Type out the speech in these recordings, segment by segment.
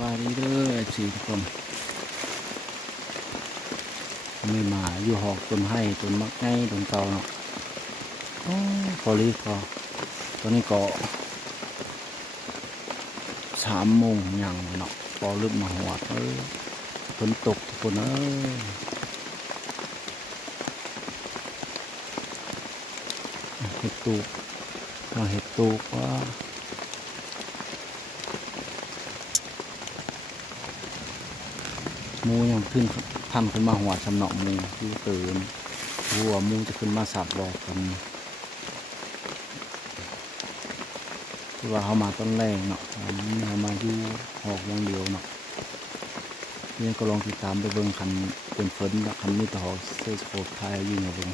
วัสดีเด้อทุกคนไม่มาอยู่หอกต้นไห้ต้นมักไงต้นเก่าเนาะพอรีบพอตอนนี้ก็3 โมงยังเนาะพอลึกมาหัวฝนตกทุกคนเห็ดตูกเห็ดตูกว่ามูยังขึ้นพันขึ้นมาหัวสำเนามูที่ตื่นหัวมูจะขึ้นมาสับบอกกันคือว่าเขามาต้นแรงเนาะเขามาอยู่หอกอย่างเดียวเนาะนี่ก็ลองติดตามไปเบิ่งคันเป็นฝนและคันมีแต่หอกเซสโคปไทยยิ่งเอาเบิ่ง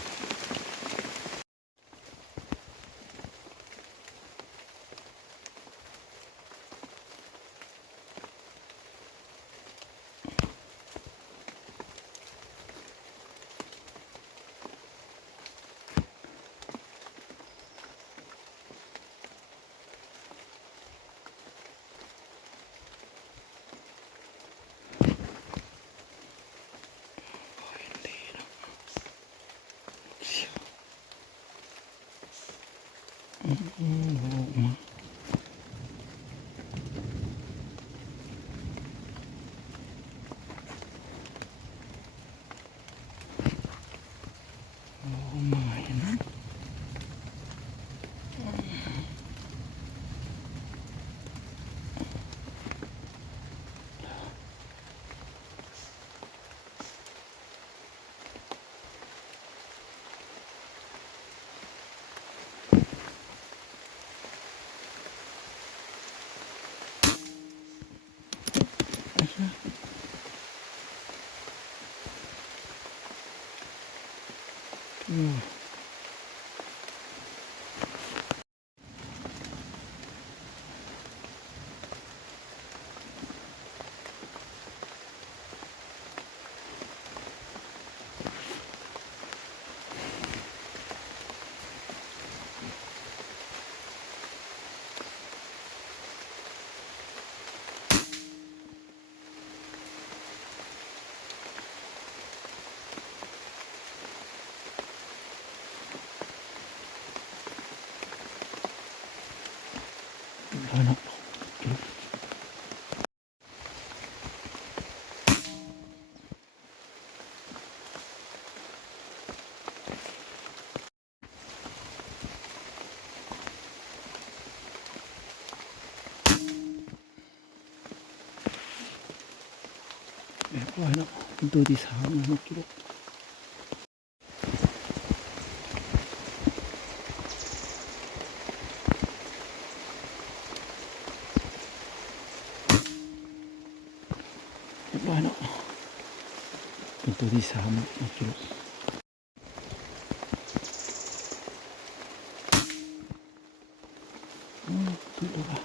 แล้วเนาะว่าเนาะตัวที่3เนาะกิโลว่าเนาะเป็นตัวที่3เนาะกิโลสุดแล้ว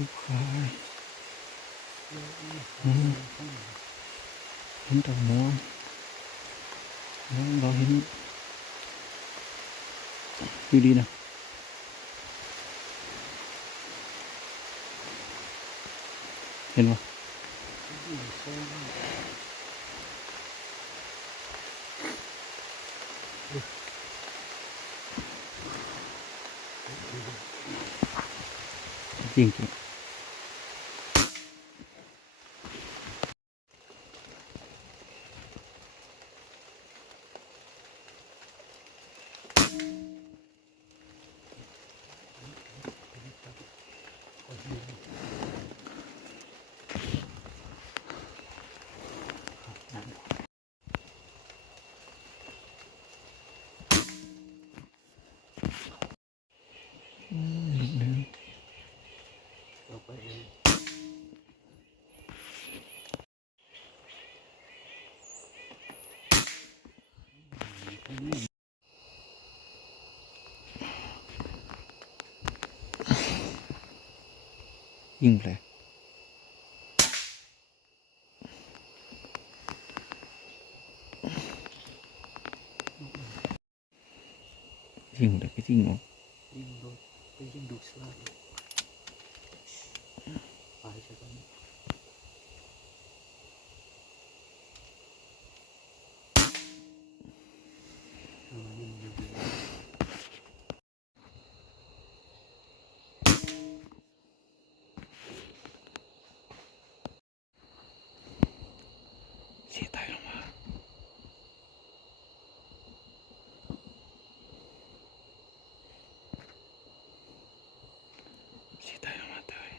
ลูกค้าเห็นดอกม่วงเราเห็นอยู่ดีนะเห็นปะจริงจริงยิงเลยยิงเลยก็ยิงออกยิงโดนไปยิงดูสลายไปใช่ไหมเสียตายลงมาเสียตายลงมาตาย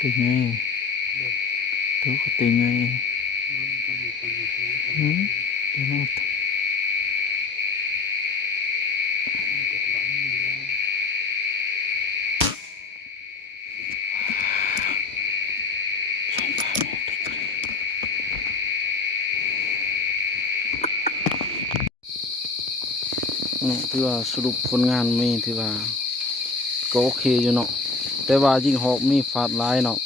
ตีไงตัวก็ตีไงเดี๋ยวนะถือว่าสรุปผลงานมีถือว่าก็โอเคอยู่เนาะแต่ว่ายิ่งหอกมีฟาดร้ายเนาะ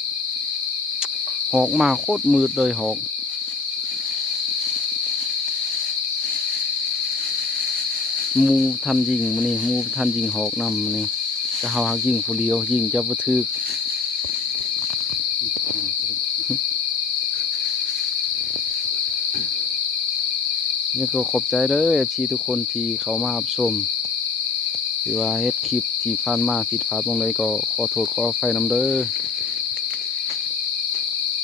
หอกมาโคตรมืดเลยหอกมูทันยิงมันนี่มูทันยิงหอกนำมันนี่จะเฮาหักยิงผู้เดียวยิงจะบ่ถึกนี่ก็ขอบใจเด้อชีทุกคนที่เขามารับชมหรือว่าเฮ็ดคลิปที่ผ่านมาผิดพลาดตรงไหนก็ขอโทษขออภัยนำเด้อ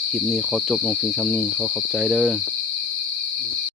คลิปนี้ขอจบลงเพียงเท่านี้ขอขอบใจเด้อ